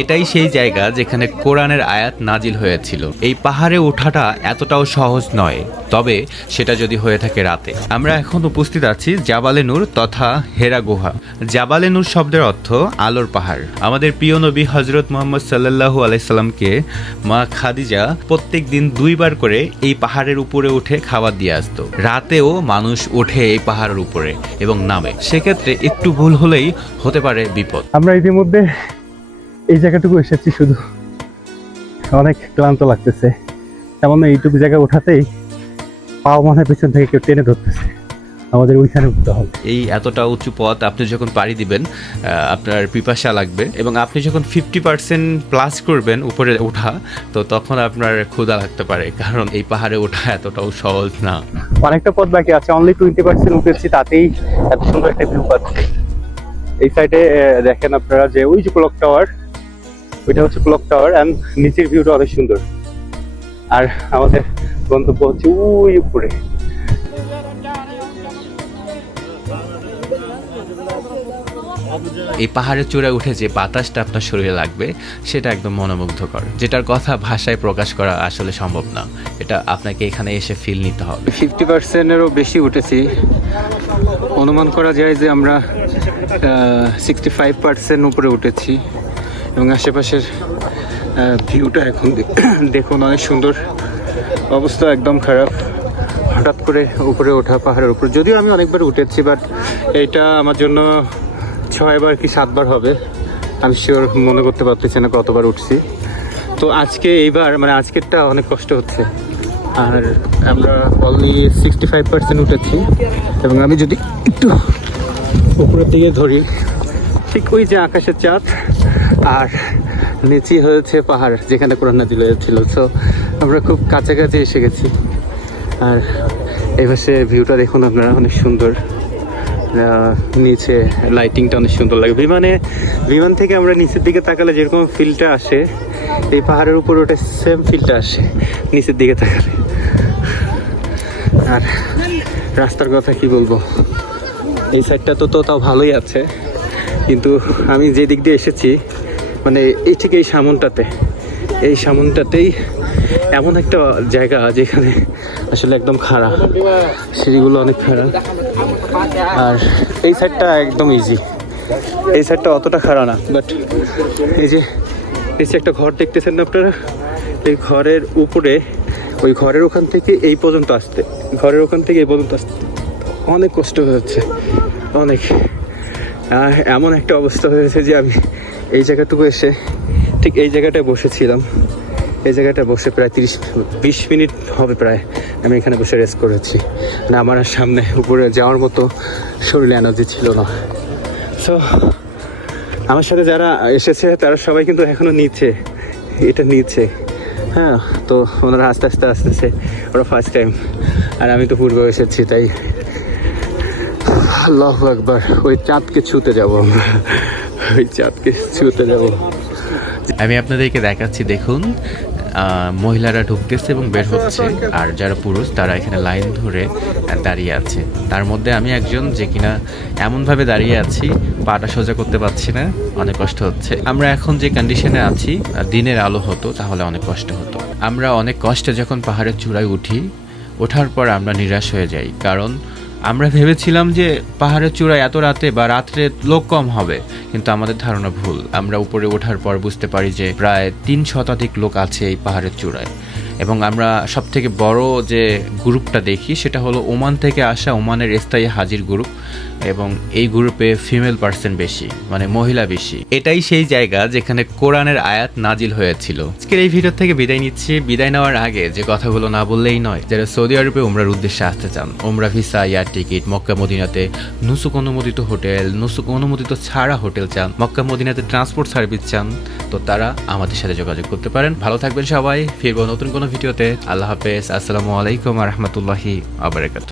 এটাই সেই জায়গা যেখানে কোরআনের আয়াত নাজিল হয়েছিল। এই পাহাড়ে ওঠাটা এতটাও সহজ নয়, তবে সেটা যদি হয়ে থাকে রাতে। আমরা এখন উপস্থিত আছি জাবালে নূর তথা হেরা গুহা। জাবালে নূর শব্দের অর্থ আলোর পাহাড়। আমাদের প্রিয় নবী হজরত মোহাম্মদ সাল্লাহু আলাইসাল্লামকে মা খাদিজা প্রত্যেক দিন দুইবার করে এই পাহাড়ের উপরে উঠে খাবার দিয়ে আসতো। রাতেও মানুষ ওঠে এই পাহাড়ের উপরে এবং নামে। সেক্ষেত্রে একটু ভুল হলেই হতে পারে বিপদ। আমরা ইতিমধ্যে এই জায়গাটুকু এসেছি শুধু। অনেক ক্লান্ত লাগতেছে। এমন এইটুকু জায়গায় ওঠাতেই পাও মনে হয় পিছন থেকে কেউ টেনে ধরতেছে। আমাদের ওইখানে উঠতে হবে। এই এতটা উঁচু পথ আপনি যখন পাড়ি দিবেন আপনার পিপাসা লাগবে এবং আপনি যখন ফিফটি পার্সেন্ট প্লাস করবেন উপরে ওঠা তো তখন আপনার ক্ষুধা লাগতে পারে কারণ এই পাহাড়ে ওঠা এতটাও সহজ না। অনেকটা পথ বাকি আছে অনলি টোয়েন্টি পার্সেন্ট উঠেছি তাতেই এত সুন্দর একটা ভিউ পাচ্ছি। এই সাইডে দেখেন আপনারা যে ওই যে ক্লক টাওয়ার ওইটা হচ্ছে ক্লক টাওয়ার অ্যান্ড নিচের ভিউটা অনেক সুন্দর। আর আমাদের গন্তব্য হচ্ছে ওই উপরে। এই পাহাড়ের চূড়ায় উঠে যে বাতাসটা আপনার শরীরে লাগবে সেটা একদম মনোমুগ্ধকর যেটার কথা ভাষায় প্রকাশ করা আসলে সম্ভব না। এটা আপনাকে এখানে এসে ফিল নিতে হবে। ফিফটি পার্সেন্টেরও বেশি উঠেছি। অনুমান করা যায় যে আমরা সিক্সটি ফাইভ পার্সেন্ট উপরে উঠেছি। এবং আশেপাশের ভিউটা এখন দেখুন, অনেক সুন্দর অবস্থা, একদম খারাপ। হঠাৎ করে উপরে ওঠা পাহাড়ের উপর। যদিও আমি অনেকবার উঠেছি বাট এটা আমার জন্য ছয়বার কি সাতবার হবে, আমি শিওর মনে করতে পারতেছি না কতবার উঠছি। তো আজকে এইবার মানে আজকেরটা অনেক কষ্ট হচ্ছে। আর আমরা অনলি সিক্সটি ফাইভ পার্সেন্ট উঠেছি। এবং আমি যদি একটু উপরের দিকে ধরি ঠিক ওই যে আকাশের চাঁদ, আর নিচে হয়েছে পাহাড়, যেখানে কোরআন নাজিল হয়েছিল। সো আমরা খুব কাছাকাছি এসে গেছি। আর এই পাশে ভিউটা দেখুন আপনারা, অনেক সুন্দর। নিচে লাইটিংটা অনেক সুন্দর লাগে। বিমানে, বিমান থেকে আমরা নিচের দিকে তাকালে যেরকম ফিলটা আসে, এই পাহাড়ের উপর ওটা সেম ফিলটা আসে, নিচের দিকে তাকালে। আর রাস্তার কথা কি বলব? এই সাইডটা তো তো তাও ভালোই আছে। কিন্তু আমি যে দিক দিয়ে এসেছি মানে এই ঠিক এই সামনটাতে, এই সামনটাতেই এমন একটা জায়গা যেখানে আসলে একদম খাড়া। সিঁড়িগুলো অনেক খাড়া। আর এই সাইডটা একদম ইজি এই সাইডটা অতটা খাড়া না বাট এই যে, এই একটা ঘর দেখতেছেন না আপনারা? এই ঘরের উপরে, ওই ঘরের ওখান থেকে এই পর্যন্ত আসতে, ঘরের ওখান থেকে এই পর্যন্ত আসতে অনেক কষ্ট হয়ে যাচ্ছে অনেক। এমন একটা অবস্থা হয়েছে যে আমি এই জায়গাটুকু এসে ঠিক এই জায়গাটায় বসেছিলাম। এই জায়গাটা বসে প্রায় তিরিশ, বিশ মিনিট হবে প্রায় আমি এখানে বসে রেস্ট করেছি। না আমার আর সামনে উপরে যাওয়ার মতো শরীরে এনার্জি ছিল না। সো আমার সাথে যারা এসেছে তারা সবাই কিন্তু এখনও নিচ্ছে এটা নিচ্ছে হ্যাঁ তো ওনারা আস্তে আস্তে আসতেছে ওরা ফার্স্ট টাইম আর আমি তো পূর্বে এসেছি, তাই আল্লাহ একবার ওই চাঁদকে ছুতে যাব আমরা। ওই চাঁদকে ছুতে যাব। আমি আপনাদেরকে দেখাচ্ছি, দেখুন মহিলারা ঢুকতেছে এবং বের হচ্ছে, আর যারা পুরুষ, তারা এখানে লাইন ধরে দাঁড়িয়ে আছে। তার মধ্যে আমি একজন যে কিনা এমনভাবে দাঁড়িয়ে আছি, পাটা সোজা করতে পারছি না, অনেক কষ্ট হচ্ছে। আমরা এখন যে কন্ডিশনে আছি, দিনের আলো হতো, তাহলে অনেক কষ্ট হতো। আমরা অনেক কষ্টে যখন পাহাড়ের চূড়ায় উঠি, ওঠার পর আমরা নিরাশ হয়ে যাই, কারণ আমরা ভেবেছিলাম যে পাহাড়ের চূড়ায় এত রাতে বা রাত্রে লোক কম হবে, কিন্তু আমাদের ধারণা ভুল। আমরা উপরে ওঠার পর বুঝতে পারি যে প্রায় তিন শতাধিক লোক আছে এই পাহাড়ের চূড়ায়। এবং আমরা সব থেকে বড় যে গ্রুপটা দেখি, সেটা হলো ওমান থেকে আসা ওমানের স্থায়ী হাজির গ্রুপ এবং এই গ্রুপে ফিমেল পার্সন বেশি মানে মহিলা বেশি। এটাই সেই জায়গা যেখানে কোরআনের আয়াত নাজিল হয়েছিল। আজকের এই ভিডিও থেকে বিদায় নিচ্ছি। বিদায় নেওয়ার আগে যে কথাগুলো না বললেই নয়, যারা সৌদি আরবে উমরার উদ্দেশ্যে আসতে চান ওমরা ভিসা, এয়ার টিকিট, মক্কা মদিনাতে নুসুক অনুমোদিত হোটেল, নুসুক অনুমোদিত ছাড়া হোটেল চান, মক্কা মদিনাতে ট্রান্সপোর্ট সার্ভিস চান, তো তারা আমাদের সাথে যোগাযোগ করতে পারেন। ভালো থাকবেন সবাই, ফিরবো নতুন কোনো ভিডিওতে আল্লাহ হাফেজ। আসসালামু আলাইকুম রহমতুল্লাহি আবরাকাত